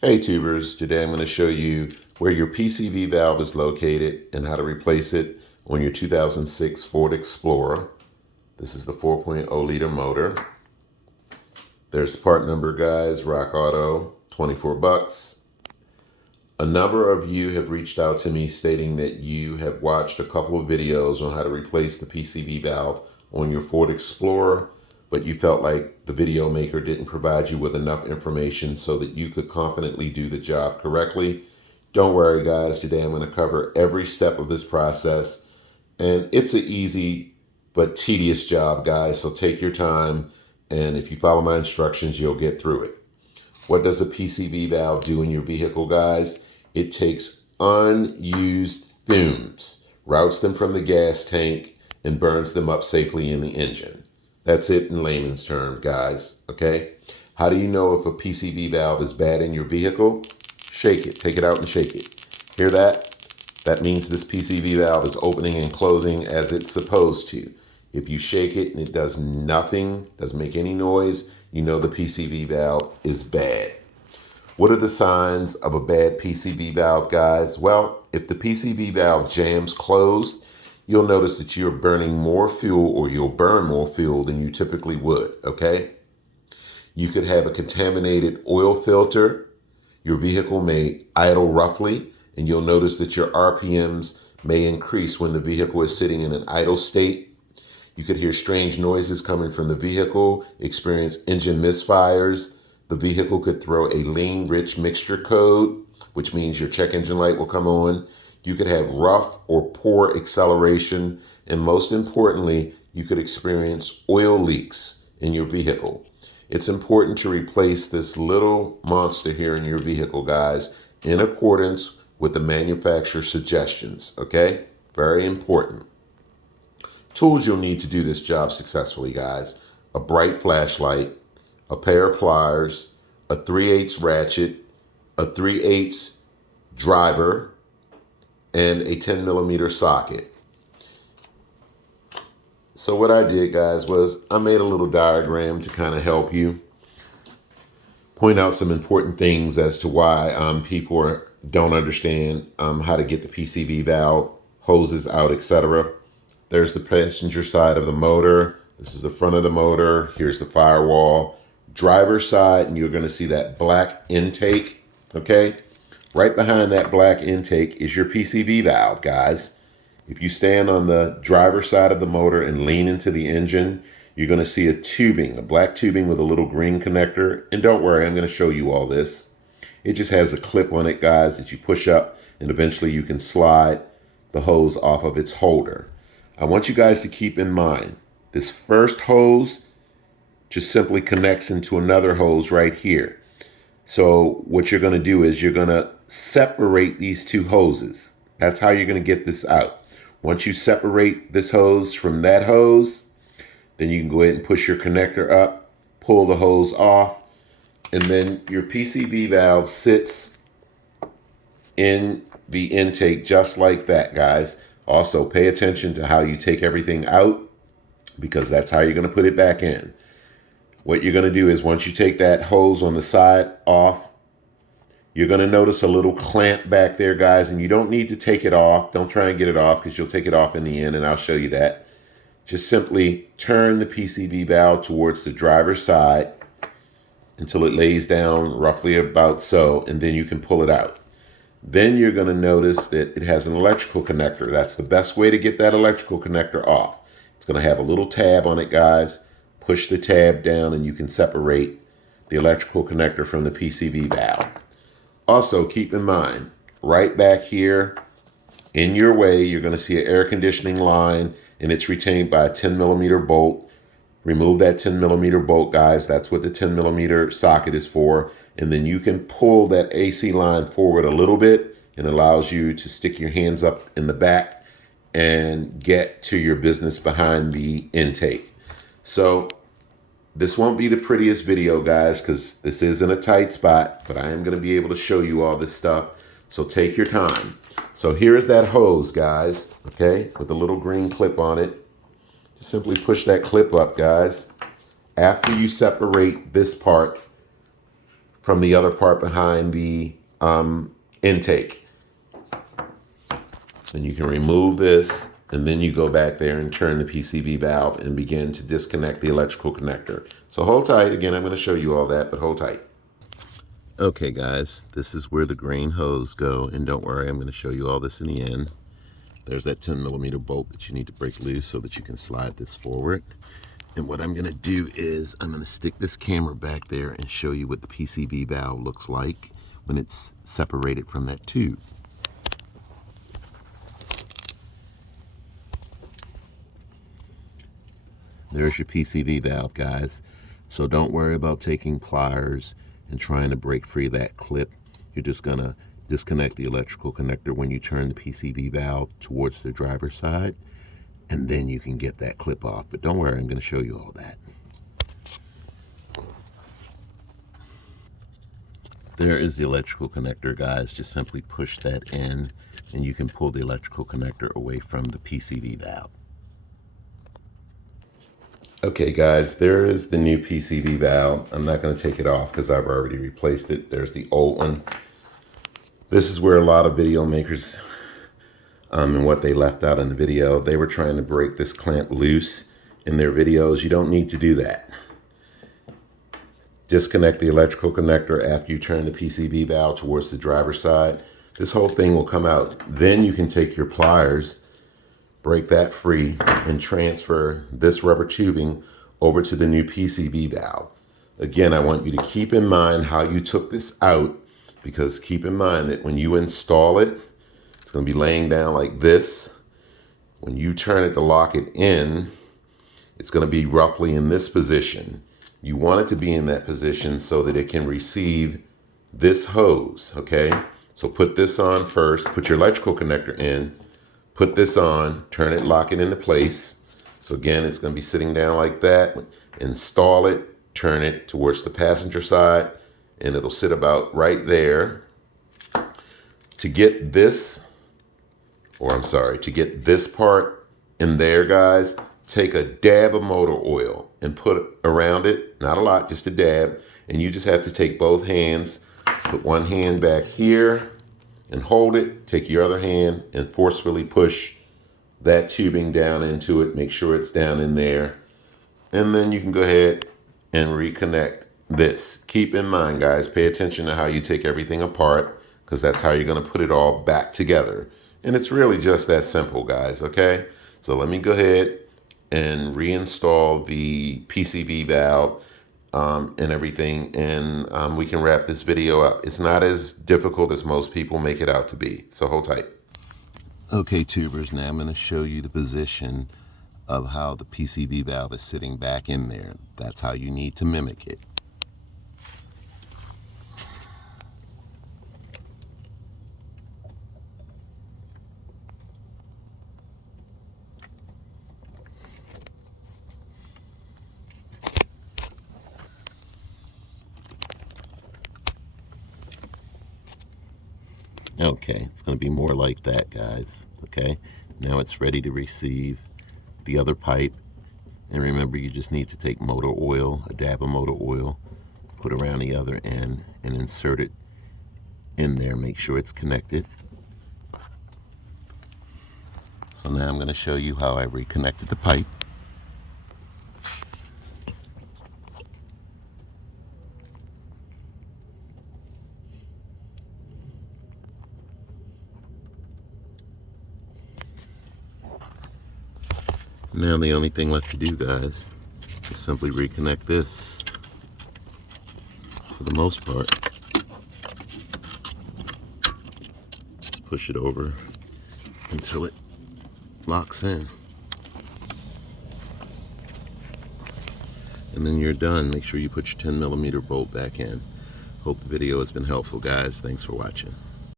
Hey tubers, today I'm going to show you where your PCV valve is located and how to replace it on your 2006 Ford Explorer. This is the 4.0 liter motor. There's the part number, guys, Rock Auto, 24 bucks. A number of you have reached out to me stating that you have watched a couple of videos on how to replace the PCV valve on your Ford Explorer, but you felt like the video maker didn't provide you with enough information so that you could confidently do the job correctly. Don't worry, guys. Today I'm going to cover every step of this process, and it's an easy but tedious job, guys, so take your time, and if you follow my instructions, you'll get through it. What does a PCV valve do in your vehicle, guys? It takes unused fumes, routes them from the gas tank, and burns them up safely in the engine. That's it in layman's terms, guys, okay? How do you know if a PCV valve is bad in your vehicle? Shake it. Take it out and shake it. Hear that? That means this PCV valve is opening and closing as it's supposed to. If you shake it and it does nothing, doesn't make any noise, you know the PCV valve is bad. What are the signs of a bad PCV valve, guys? Well, if the PCV valve jams closed, you'll notice that you're burning more fuel, or you'll burn more fuel than you typically would, okay? You could have a contaminated oil filter. Your vehicle may idle roughly, and you'll notice that your RPMs may increase when the vehicle is sitting in an idle state. You could hear strange noises coming from the vehicle, experience engine misfires. The vehicle could throw a lean-rich mixture code, which means your check engine light will come on. You could have rough or poor acceleration, and most importantly, you could experience oil leaks in your vehicle. It's important to replace this little monster here in your vehicle, guys, in accordance with the manufacturer's suggestions, okay? Very important. Tools you'll need to do this job successfully, guys: a bright flashlight, a pair of pliers, a 3/8 ratchet, a 3/8 driver, and a 10mm socket. So what I did, guys, was I made a little diagram to kind of help you point out some important things as to why people don't understand how to get the PCV valve hoses out, etc. There's the passenger side of the motor. This is the front of the motor. Here's the firewall. Driver's side, and you're going to see that black intake, okay? Right behind that black intake is your PCV valve, guys. If you stand on the driver's side of the motor and lean into the engine, you're going to see a tubing, a black tubing with a little green connector. And don't worry, I'm going to show you all this. It just has a clip on it, guys, that you push up, and eventually you can slide the hose off of its holder. I want you guys to keep in mind, this first hose just simply connects into another hose right here. So what you're going to do is you're going to separate these two hoses. That's how you're going to get this out. Once you separate this hose from that hose, then you can go ahead and push your connector up, pull the hose off, and then your PCV valve sits in the intake just like that, guys. Also, pay attention to how you take everything out, because that's how you're going to put it back in. What you're going to do is, once you take that hose on the side off, you're going to notice a little clamp back there, guys, and you don't need to take it off. Don't try and get it off, because you'll take it off in the end, and I'll show you that. Just simply turn the PCV valve towards the driver's side until it lays down roughly about so, and then you can pull it out. Then you're going to notice that it has an electrical connector. That's the best way to get that electrical connector off. It's going to have a little tab on it, guys. Push the tab down and you can separate the electrical connector from the PCV valve. Also, keep in mind, right back here in your way, you're going to see an air conditioning line, and it's retained by a 10mm bolt. Remove that 10mm bolt, guys. That's what the 10mm socket is for. And then you can pull that AC line forward a little bit, and it allows you to stick your hands up in the back and get to your business behind the intake. So this won't be the prettiest video, guys, because this is in a tight spot, but I am going to be able to show you all this stuff. So take your time. So here's that hose, guys, okay, with a little green clip on it. Just simply push that clip up, guys. After you separate this part from the other part behind the intake. And you can remove this, and then you go back there and turn the PCV valve and begin to disconnect the electrical connector. So hold tight. Again, I'm going to show you all that, but hold tight. Okay, guys, this is where the grain hose go, and don't worry, I'm going to show you all this in the end. There's that 10mm bolt that you need to break loose so that you can slide this forward. And what I'm going to do is I'm going to stick this camera back there and show you what the PCV valve looks like when it's separated from that tube. There's your PCV valve, guys. So don't worry about taking pliers and trying to break free that clip. You're just going to disconnect the electrical connector when you turn the PCV valve towards the driver's side, and then you can get that clip off. But don't worry, I'm going to show you all that. There is the electrical connector, guys. Just simply push that in, and you can pull the electrical connector away from the PCV valve. Okay, guys, there is the new PCV valve. I'm not going to take it off because I've already replaced it. There's the old one. This is where a lot of video makers and what they left out in the video, they were trying to break this clamp loose in their videos. You don't need to do that. Disconnect the electrical connector after you turn the PCV valve towards the driver's side. This whole thing will come out. Then you can take your pliers, break that free, and transfer this rubber tubing over to the new PCV valve. Again, I want you to keep in mind how you took this out, because keep in mind that when you install it, it's going to be laying down like this. When you turn it to lock it in, it's going to be roughly in this position. You want it to be in that position so that it can receive this hose, okay? So put this on first, put your electrical connector in, put this on, turn it, lock it into place. So again, it's going to be sitting down like that. Install it, turn it towards the passenger side, and it'll sit about right there. To get this, to get this part in there, guys, take a dab of motor oil and put it around it. Not a lot, just a dab. And you just have to take both hands, put one hand back here and hold it. Take your other hand and forcefully push that tubing down into it. Make sure it's down in there. And then you can go ahead and reconnect this. Keep in mind, guys, pay attention to how you take everything apart, because that's how you're going to put it all back together. And it's really just that simple, guys, okay? So let me go ahead and reinstall the PCV valve and everything, and we can wrap this video up. It's not as difficult as most people make it out to be, so hold tight. Okay, tubers, now I'm going to show you the position of how the PCV valve is sitting back in there. That's how you need to mimic it. Okay, it's going to be more like that, guys. Okay, now it's ready to receive the other pipe. And remember, you just need to take motor oil, a dab of motor oil, put around the other end, and insert it in there. Make sure it's connected. So now I'm going to show you how I reconnected the pipe. Now the only thing left to do, guys, is simply reconnect this. For the most part, just push it over until it locks in. And then you're done. Make sure you put your 10mm bolt back in. Hope the video has been helpful, guys. Thanks for watching.